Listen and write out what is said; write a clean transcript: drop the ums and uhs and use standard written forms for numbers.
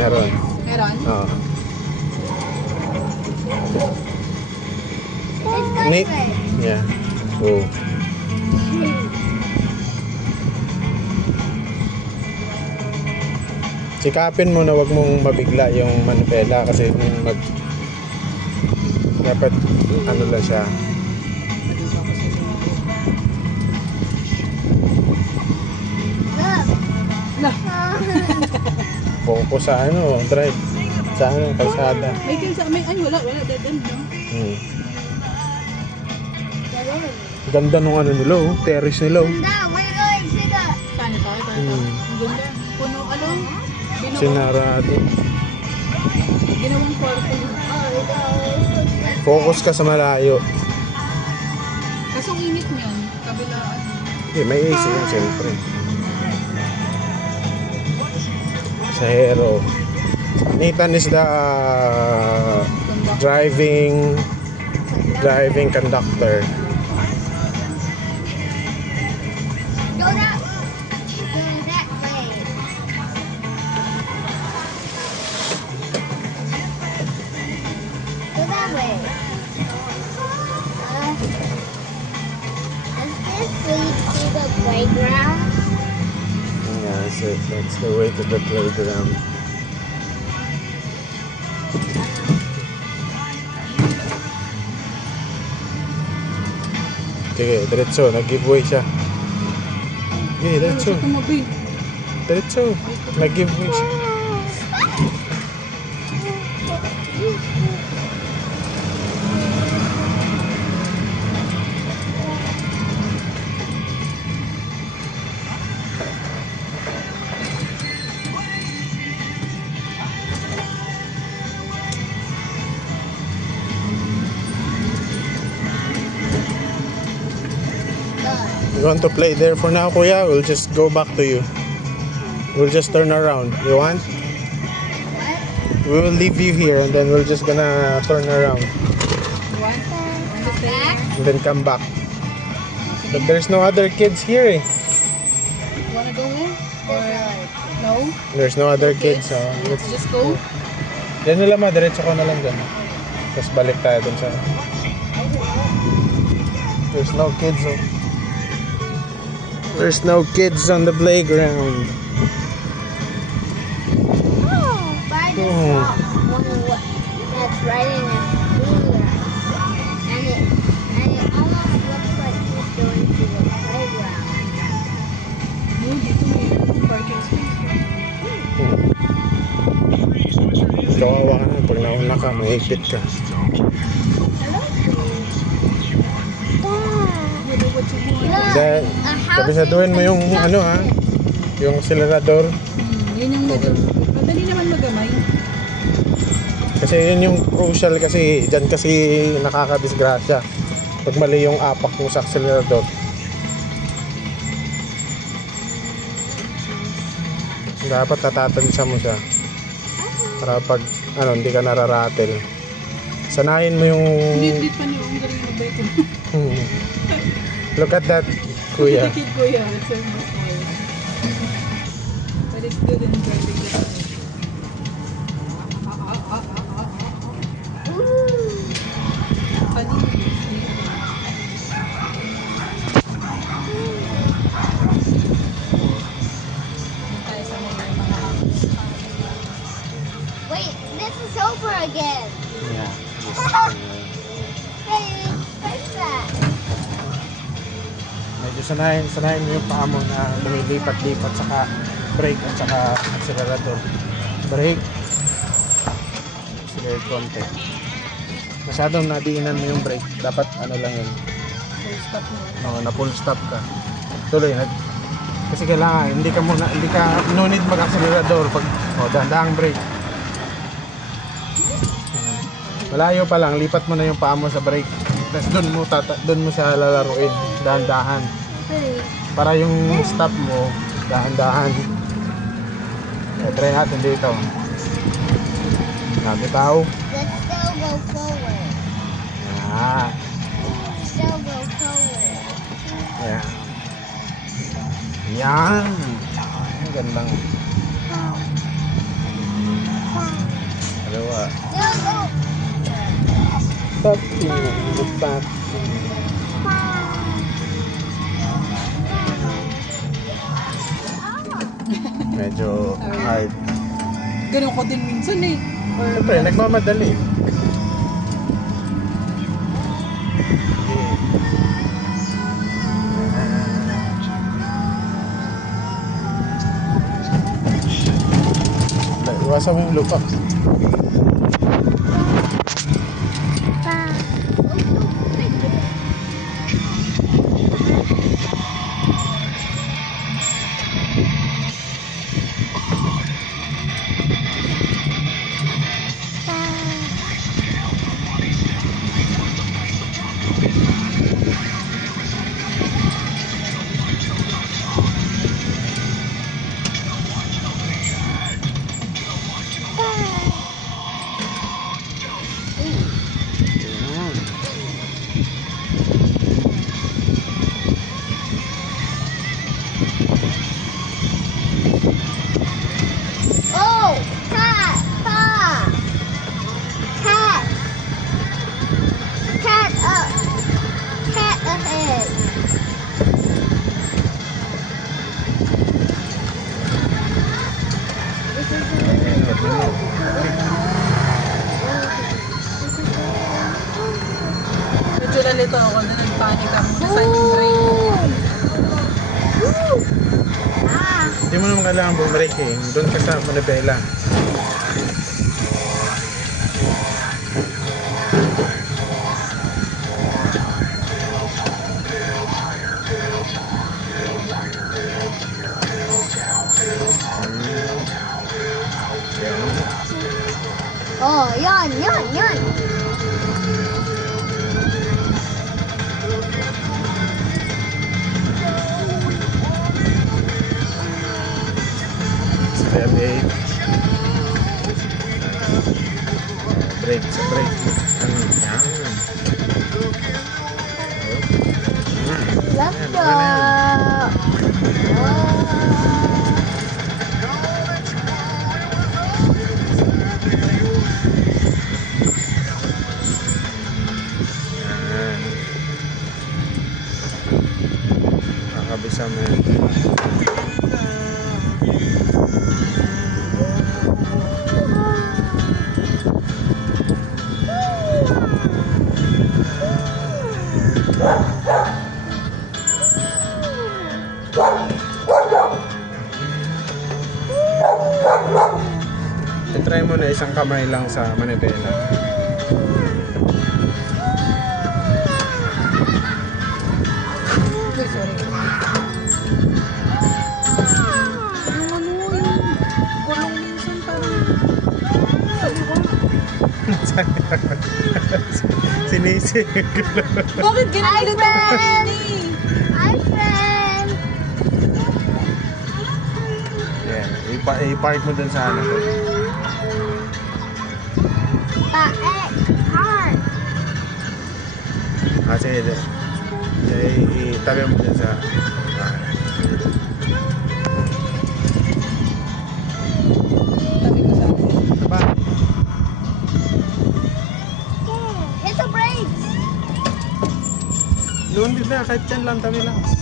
Meron. Meron? Oo. It's this Neat. way. Yeah. Oh. Sikapin mo na wag mong mabigla yung manubela kasi dapat ano lang siya. Look. Focus sa ano, drive. Sa ano, kalsada. May kinsa, may ano, wala, dead end, no? Ganda nung ano nila, oh. Terrace nila, oh. Now we're going to the. Saan ito? Ito. Ang ganda. Puno, ano? Sinarado. Ginawang kwarto. Focus ka sa malayo. Kasong init niyan, kabilaan. Okay, may AC yan, siyempre. Sa Hero. Nathan is the driving conductor. Go that. Go that way. Go that way. Is this lead to the playground? Yeah, that's the way to the playground. Sige, diretso, nag-giveaway siya. Sige, diretso. Tumabi. Diretso, nag-giveaway siya. You want to play there for now, Kuya? We'll just go back to you. We'll just turn around. You want? We will leave you here and then we're just gonna turn around What? On the back? and then come back. But there's no other kids here, eh. Wanna go in? Or no? There's no other kids, so let's Just go? Yan na lang, diretso ko na lang dyan. Tapos balik tayo dun sa... There's no kids, oh. There's no kids on the playground. Oh, by the shop. That's riding a scooter. And it almost looks like he's going to the playground. No, dito may parking space. Kawawa ka na. Pag nauna ka, mahigpit ka. Dahil, kabisaduhin mo yung ano ha, yung acelerador. Yun yung madali naman magamay. Kasi yun yung crucial kasi, dyan kasi nakakadisgrasya. Pag mali yung apak mo sa acelerador. Dapat tatatansya mo siya. Para pag, ano, hindi ka nararatel. Sanayin mo yung... Lit-lit pa niyo, ang galing ng bike ko. Look at that, Kuya. Kid ko yan, it's almost small. But it's good in driving the car. Wait, this is over again. Yeah. Hey, what's that? Medyo sanayin mo yung paa mo na lumilipat-lipat saka brake at saka accelerator. Brake. Accelerate konti. Masyadong nadiinan mo yung brake. Dapat ano lang yun. Full stop mo. No, na full stop ka. Tuloy. Kasi kailangan, hindi ka no need mag-accelerator pag dahan-dahang brake. Malayo pa lang, lipat mo na yung paa mo sa brake. Tapos doon mo siya lalaruin, dahan-dahan. Para yung stop mo, dahan-dahan. Try natin dito. Bitaw. Let's still go forward. Ah, Still go forward. yeah. Yan. Ang gandang. Dalawa. No, no. Papi. Papi. Medyo hard. Ganun ko din minsan eh. Or, Siyempre, nagmamadali. Iwasan mo yung lupa. Oh, cat, cat, cat, cat up, cat ahead. This is medyo nalito ako na nagpanik ako na saan yung brake. ah. Hindi mo naman kailangan bumalik eh. Doon ka sa Manabela. Oh, yan, yan, yan. Step 8. Brake, sa brake. Yan. Let's Yan, go. okay na yan. Oh. Yan. Kakabisa mo yan. I-try mo na isang kamay lang sa manibela. Uy, sorry. Yung ano, yung gulong minsan parang Sinisig. bakit ginagalit Hi, ako friend. eh? Hi, friend. Yeah, i-park mo dun sa ano. Hard. Kasi itabi mo dun sa Sabi ko sa Ba? Hit the brakes. Doon din na, kahit dyan lang, tabi lang.